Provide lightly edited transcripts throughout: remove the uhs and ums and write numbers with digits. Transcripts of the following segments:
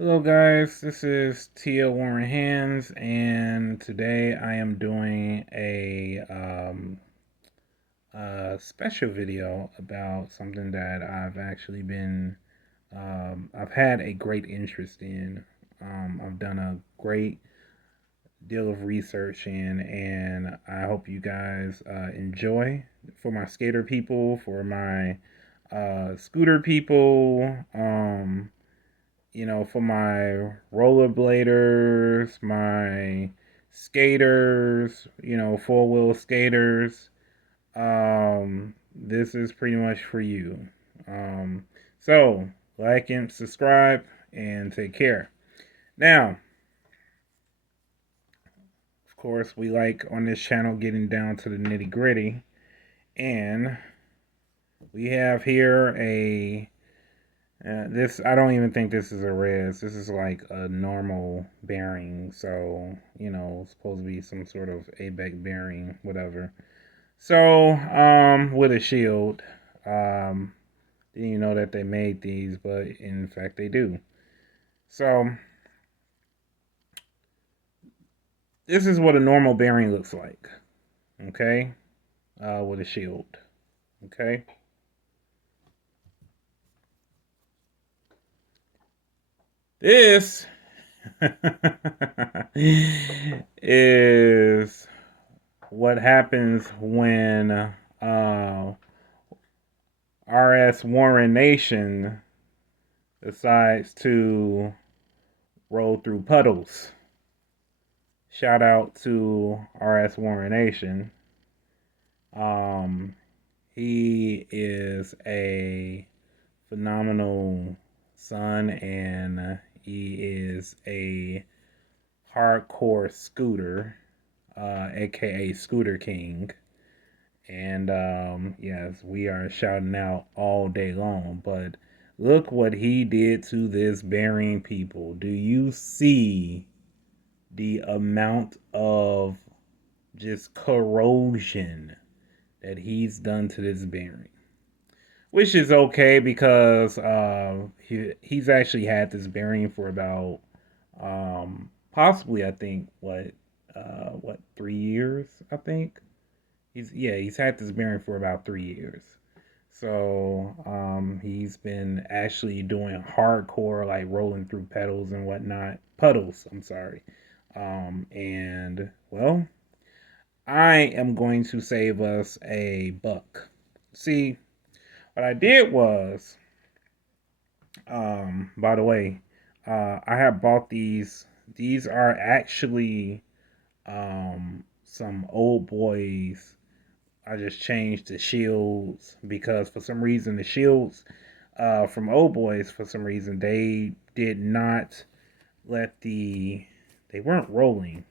Hello guys, this is Tia Warren Hands, and today I am doing a special video about something that I've had a great interest in. I've done a great deal of research in, and I hope you guys enjoy. For my skater people, for my scooter people, for my rollerbladers, my skaters, four-wheel skaters, this is pretty much for you. So, like and subscribe and take care. Now, of course, we like on this channel getting down to the nitty gritty, and we have here this, I don't even think this is a res. This is like a normal bearing. So, it's supposed to be some sort of ABEC bearing, whatever. So, with a shield. Didn't even know that they made these, but in fact they do. So, this is what a normal bearing looks like. Okay? With a shield. Okay? This is what happens when RS Warren Nation decides to roll through puddles. Shout out to RS Warren Nation. He is a phenomenal son, and he is a hardcore scooter, aka Scooter King. And yes, we are shouting out all day long. But look what he did to this bearing, people. Do you see the amount of just corrosion that he's done to this bearing? Which is okay because he's actually had this bearing for about possibly, I think, what 3 years, I think. He's had this bearing for about 3 years. So he's been actually doing hardcore, like rolling through pedals and whatnot. Puddles, I'm sorry. And well, I am going to save us a buck. See, what I did was, by the way, I have bought these. These are actually some old boys. I just changed the shields because for some reason the shields from old boys, for some reason they did not let they weren't rolling,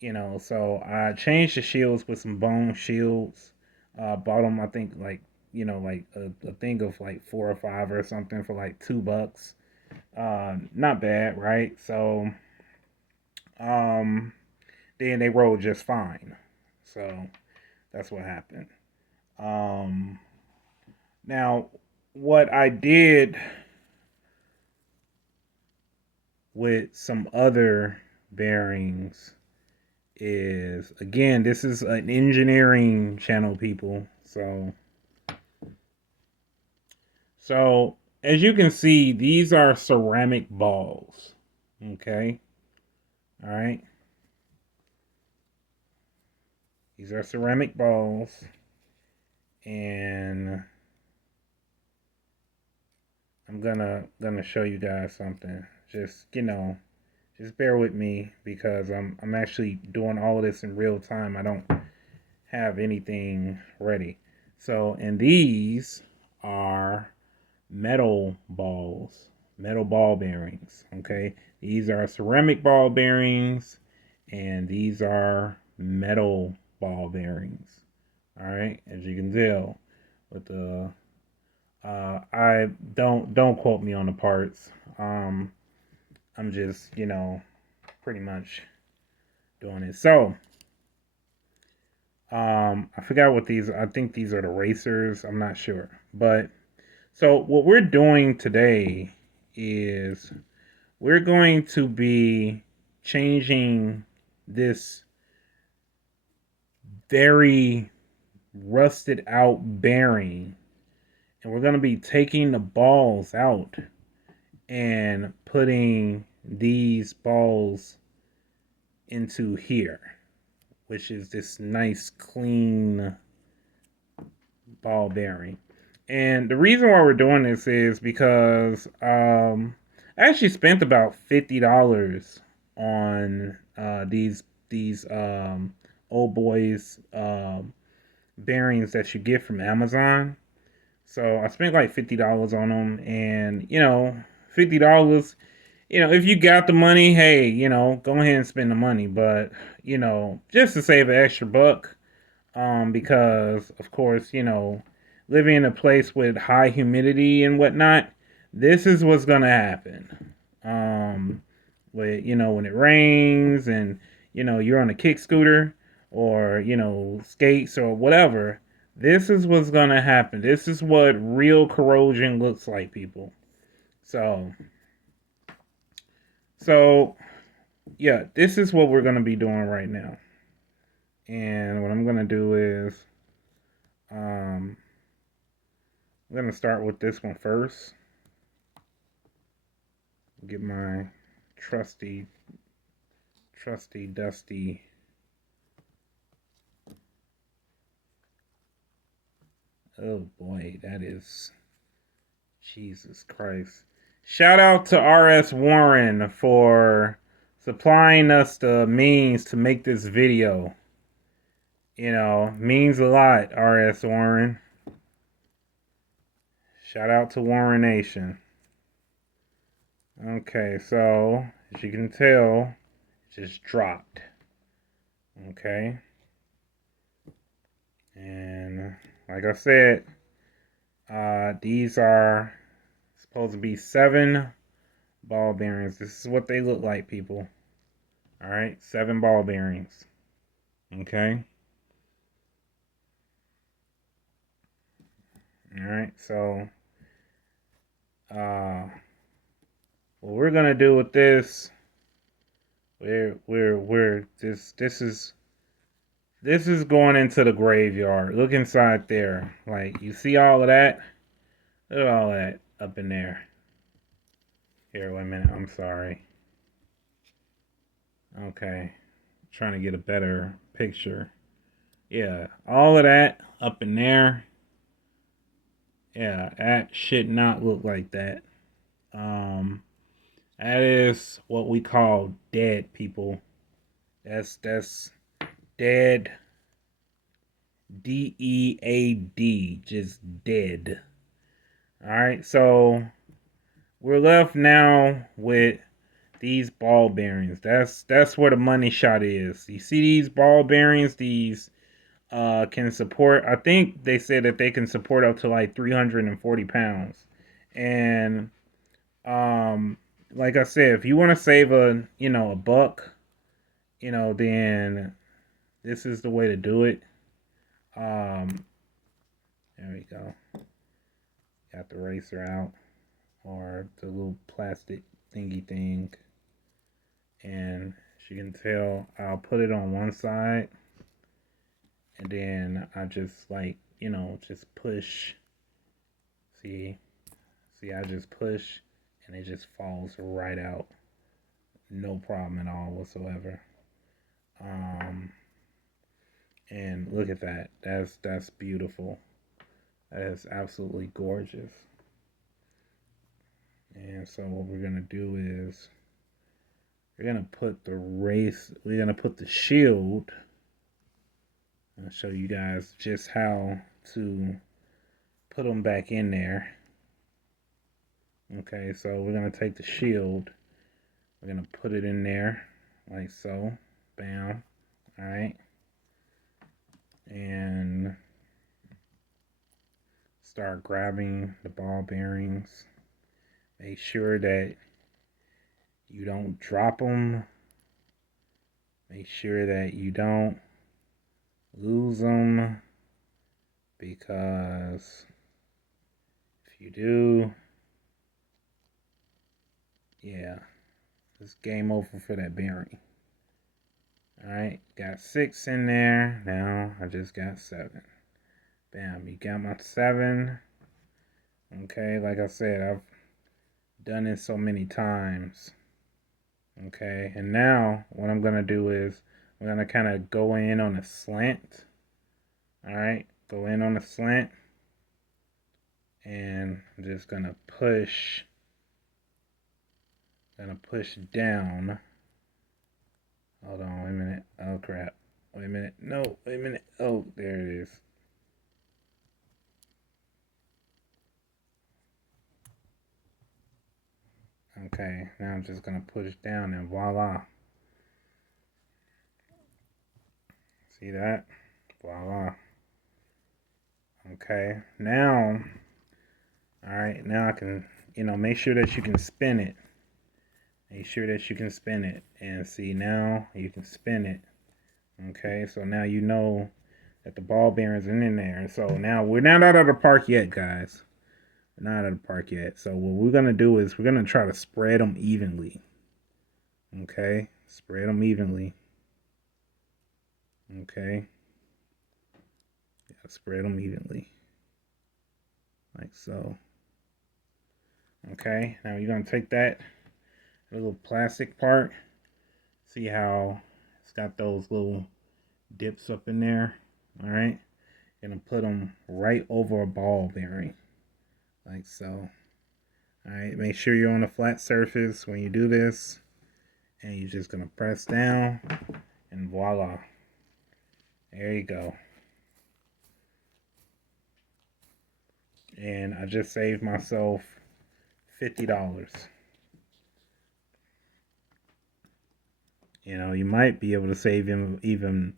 so I changed the shields with some bone shields. Bought them, I think, like, like a thing of like 4 or 5 or something for like $2. Not bad, right? So um then they rolled just fine. So that's what happened. Um, Now, what I did with some other bearings is, again, this is an engineering channel, people. So as you can see, these are ceramic balls. Okay, all right. These are ceramic balls, and I'm gonna show you guys something. Just bear with me because I'm actually doing all of this in real time. I don't have anything ready. So, and these are metal balls, metal ball bearings. Okay, these are ceramic ball bearings, and these are metal ball bearings. All right, as you can tell, with the I don't quote me on the parts. I'm just, pretty much doing it. So, I forgot what these. I think these are the racers. I'm not sure, but so what we're doing today is we're going to be changing this very rusted out bearing, and we're going to be taking the balls out and putting these balls into here, which is this nice clean ball bearing. And the reason why we're doing this is because I actually spent about $50 on these old boys bearings that you get from Amazon. So I spent like $50 on them, and $50. If you got the money, hey, go ahead and spend the money. But just to save an extra buck, because of course, living in a place with high humidity and whatnot, this is what's gonna happen. When it rains and you're on a kick scooter or skates or whatever, this is what's gonna happen. This is what real corrosion looks like, people. So, so yeah, this is what we're gonna be doing right now. And what I'm gonna do is, I'm gonna start with this one first. Get my trusty, dusty. Oh boy, that is Jesus Christ. Shout out to R.S. Warren for supplying us the means to make this video. Means a lot, R.S. Warren. Shout out to Warren Nation. Okay, so as you can tell, it just dropped. Okay. And like I said, these are supposed to be 7 ball bearings. This is what they look like, people. All right, 7 ball bearings. Okay. All right, so what we're gonna do with this, this is going into the graveyard. Look inside there. Like, you see all of that? Look at all that up in there. Here, wait a minute. I'm sorry. Okay. Trying to get a better picture. Yeah, all of that up in there. Yeah, that should not look like that. That is what we call dead, people. That's dead. DEAD, just dead. All right, so we're left now with these ball bearings. That's where the money shot is. You see these ball bearings? These can support. I think they said that they can support up to like 340 pounds. And like I said, if you want to save a buck, then this is the way to do it. There we go. Got the eraser out, or the little plastic thingy thing. And as you can tell, I'll put it on one side, and then I just just push. See, I just push, and it just falls right out. No problem at all whatsoever. And look at that. That's beautiful. That is absolutely gorgeous. And so what we're gonna do is we're gonna put the shield. I'll show you guys just how to put them back in there. Okay, so we're gonna take the shield. We're gonna put it in there like so. Bam. All right. And start grabbing the ball bearings. Make sure that you don't drop them. Make sure that you don't lose them, because if you do, yeah, it's game over for that bearing. Alright, got 6 in there. Now I just got 7. Bam, you got my 7. Okay, like I said, I've done it so many times. Okay, and now what I'm gonna do is I'm gonna kind of go in on a slant. Alright, go in on a slant, and I'm just gonna push down. Hold on, wait a minute. Oh crap. Wait a minute. No, wait a minute. Oh, there it is. Okay, now I'm just gonna push down and voila. See that? Voila. Okay, now, alright, now I can, make sure that you can spin it. Make sure that you can spin it. And see, now you can spin it. Okay, so now you know that the ball bearings are in there. So now we're not out of the park yet, guys. We're not out of the park yet. So what we're going to do is we're going to try to spread them evenly. Okay, spread them evenly. Okay. Yeah, spread them evenly. Like so. Okay, now you're going to take that little plastic part. See how it's got those little dips up in there. All right, gonna put them right over a ball bearing, like so. All right, make sure you're on a flat surface when you do this, and you're just gonna press down, and voila, there you go. And I just saved myself $50. You might be able to save him even,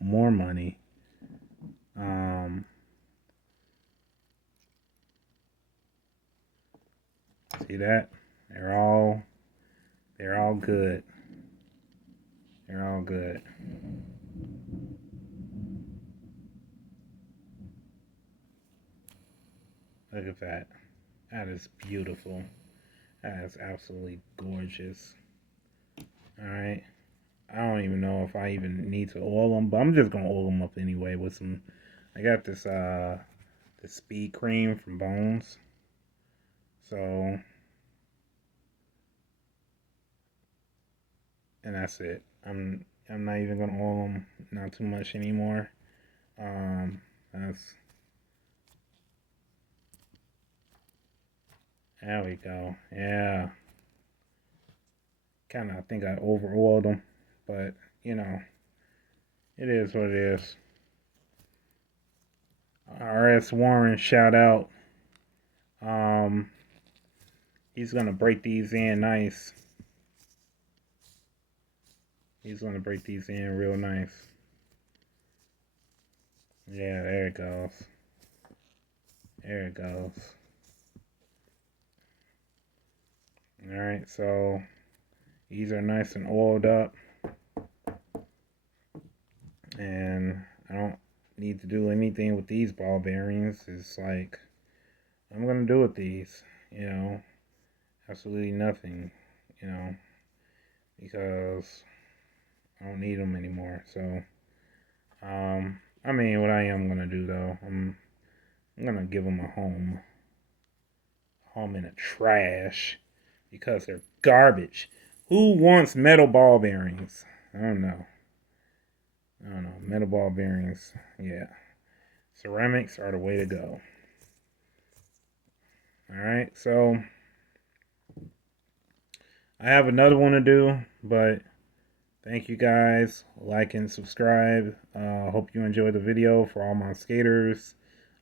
more money. See that? They're all good. They're all good. Look at that. That is beautiful. That is absolutely gorgeous. Alright. I don't even know if I even need to oil them, but I'm just gonna oil them up anyway with some. I got this speed cream from Bones. So, and that's it. I'm not even gonna oil them, not too much anymore. There we go. Yeah. Kind of, I think I over oiled them, but it is what it is. R.S. Warren, shout out. He's gonna break these in nice. He's gonna break these in real nice. Yeah, there it goes. There it goes. Alright, so these are nice and oiled up. And I don't need to do anything with these ball bearings. It's like, I'm gonna do with these, absolutely nothing, because I don't need them anymore. So, I mean, what I am gonna do though, I'm gonna give them a home in the trash, because they're garbage. Who wants metal ball bearings? I don't know. Metal ball bearings, yeah. Ceramics are the way to go. Alright, so I have another one to do, but thank you guys. Like and subscribe. Hope you enjoyed the video. For all my skaters,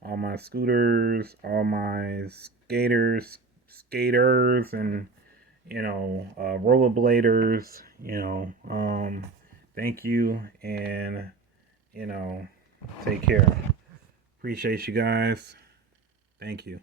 all my scooters, all my skaters, and rollerbladers. Thank you, and take care. Appreciate you guys. Thank you.